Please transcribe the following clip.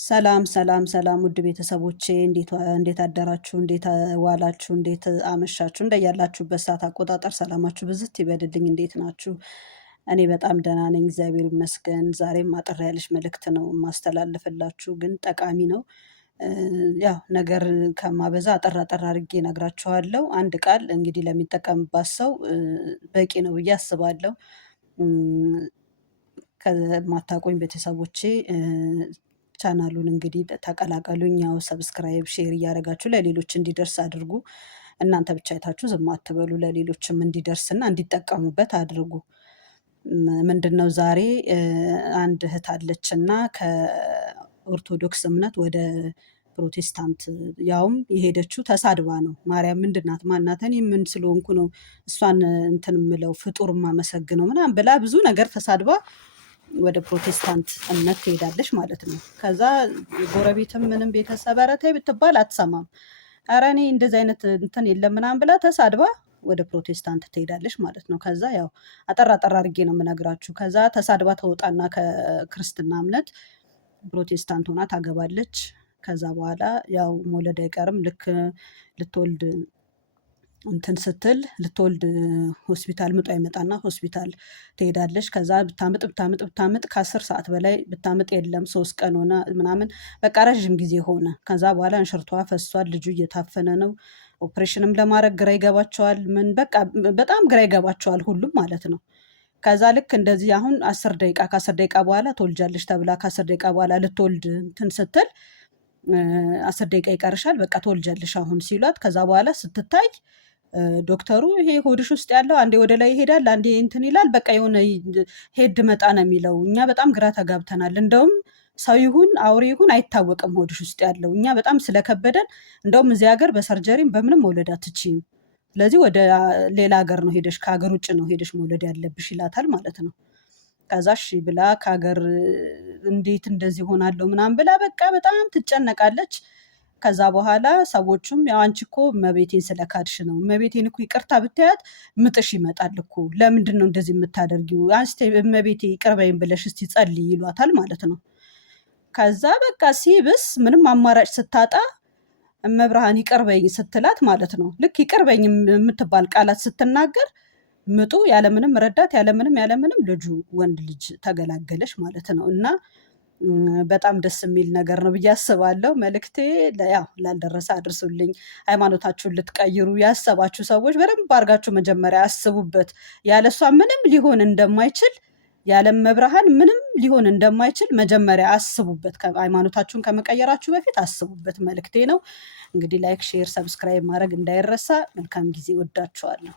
ሰላም ሰላም ሰላም ውድ ቤተሰቦቼ እንዴት አደራችሁ? እንዴት ዋላችሁ? እንዴት አመሻችሁ? እንደያላችሁበት ሰዓት አቆጣጠር ሰላማችሁ ብዝት ይበልልኝ። እንዴት ናችሁ? እኔ በጣም ደህና ነኝ፣ እግዚአብሔር ይመስገን። ዛሬም አጠር ያለች መልእክት ነው የማስተላልፍላችሁ፣ ግን ጠቃሚ ነው። ያው ነገር ከማበዛ አጠር አጠር አድርጌ እነግራችኋለሁ። አንድ ቃል እንግዲህ ለሚጠቀምባት ሰው በቂ ነው ብዬ አስባለሁ። ከማታውቁኝ ቤተሰቦቼ ቻናሉን እንግዲህ ተቀላቀሉኝ። ያው ሰብስክራይብ፣ ሼር እያደረጋችሁ ለሌሎች እንዲደርስ አድርጉ። እናንተ ብቻ አይታችሁ ዝም አትበሉ፣ ለሌሎችም እንዲደርስና እንዲጠቀሙበት አድርጉ። ምንድነው ዛሬ አንድ እህት አለችና ከኦርቶዶክስ እምነት ወደ ፕሮቴስታንት ያውም የሄደችው ተሳድባ ነው። ማርያም ምንድናት ማናት? እኔ ምን ስለሆንኩ ነው እሷን እንትን ምለው ፍጡር ማመሰግነው ምናምን ብላ ብዙ ነገር ተሳድባ ወደ ፕሮቴስታንት እምነት ትሄዳለች ማለት ነው። ከዛ ጎረቤትም ምንም ቤተሰብ ኧረ ተይ ብትባል አትሰማም። ኧረ እኔ እንደዚህ አይነት እንትን የለም ምናምን ብላ ተሳድባ ወደ ፕሮቴስታንት ትሄዳለች ማለት ነው። ከዛ ያው አጠር አጠር አድርጌ ነው የምነግራችሁ። ከዛ ተሳድባ ተወጣና ከክርስትና እምነት ፕሮቴስታንት ሆና ታገባለች። ከዛ በኋላ ያው መውለድ አይቀርም። ልክ ልትወልድ እንትን ስትል ልትወልድ ሆስፒታል ምጧ ይመጣና ሆስፒታል ትሄዳለች። ከዛ ብታምጥ ከ10 ሰዓት በላይ ብታምጥ የለም 3 ቀን ሆነ ምናምን በቃ ረዥም ጊዜ ሆነ። ከዛ በኋላ እንሽርቷ ፈሷል። ልጁ እየታፈነ ነው። ኦፕሬሽንም ለማድረግ ግራ ይገባቸዋል። ምን በቃ በጣም ግራ ይገባቸዋል ሁሉም ማለት ነው። ከዛ ልክ እንደዚህ አሁን 10 ደቂቃ ከ10 ደቂቃ በኋላ ትወልጃለች ተብላ ከ10 ደቂቃ በኋላ ልትወልድ እንትን ስትል 10 ደቂቃ ይቀርሻል በቃ ትወልጃለሽ አሁን ሲሏት፣ ከዛ በኋላ ስትታይ ዶክተሩ ይሄ ሆድሽ ውስጥ ያለው አንዴ ወደ ላይ ይሄዳል፣ አንዴ እንትን ይላል፣ በቃ የሆነ ሄድ መጣ ነው የሚለው። እኛ በጣም ግራ ተጋብተናል። እንደውም ሰው ይሁን አውሬ ይሁን አይታወቅም ሆድሽ ውስጥ ያለው። እኛ በጣም ስለከበደን እንደውም እዚህ ሀገር በሰርጀሪም በምንም መውለድ አትችይም፣ ስለዚህ ወደ ሌላ ሀገር ነው ሄደሽ ከሀገር ውጭ ነው ሄደሽ መውለድ ያለብሽ ይላታል ማለት ነው። ከዛ እሺ ብላ ከሀገር እንዴት እንደዚህ ሆናለሁ ምናምን ብላ በቃ በጣም ትጨነቃለች። ከዛ በኋላ ሰዎቹም ያው አንቺ እኮ እመቤቴን ስለካድሽ ነው፣ እመቤቴን እኮ ይቅርታ ብታያት ምጥሽ ይመጣል እኮ፣ ለምንድን ነው እንደዚህ የምታደርጊው? አንስቴ እመቤቴ ይቅር በይኝ ብለሽ እስቲ ጸልይ ይሏታል ማለት ነው። ከዛ በቃ ሲብስ ምንም አማራጭ ስታጣ እመብርሃን ይቅር በይኝ ስትላት ማለት ነው፣ ልክ ይቅር በይኝ የምትባል ቃላት ስትናገር ምጡ ያለምንም ረዳት ያለምንም ልጁ ወንድ ልጅ ተገላገለች ማለት ነው። እና በጣም ደስ የሚል ነገር ነው ብዬ አስባለሁ። መልእክቴ ያው ላልደረሰ አድርሱልኝ። ሃይማኖታችሁን ልትቀይሩ ያሰባችሁ ሰዎች በደንብ አድርጋችሁ መጀመሪያ አስቡበት። ያለሷ ምንም ሊሆን እንደማይችል ያለም መብርሃን ምንም ሊሆን እንደማይችል መጀመሪያ አስቡበት። ሃይማኖታችሁን ከመቀየራችሁ በፊት አስቡበት መልእክቴ ነው። እንግዲህ ላይክ፣ ሼር፣ ሰብስክራይብ ማድረግ እንዳይረሳ። መልካም ጊዜ። ወዳችኋለሁ።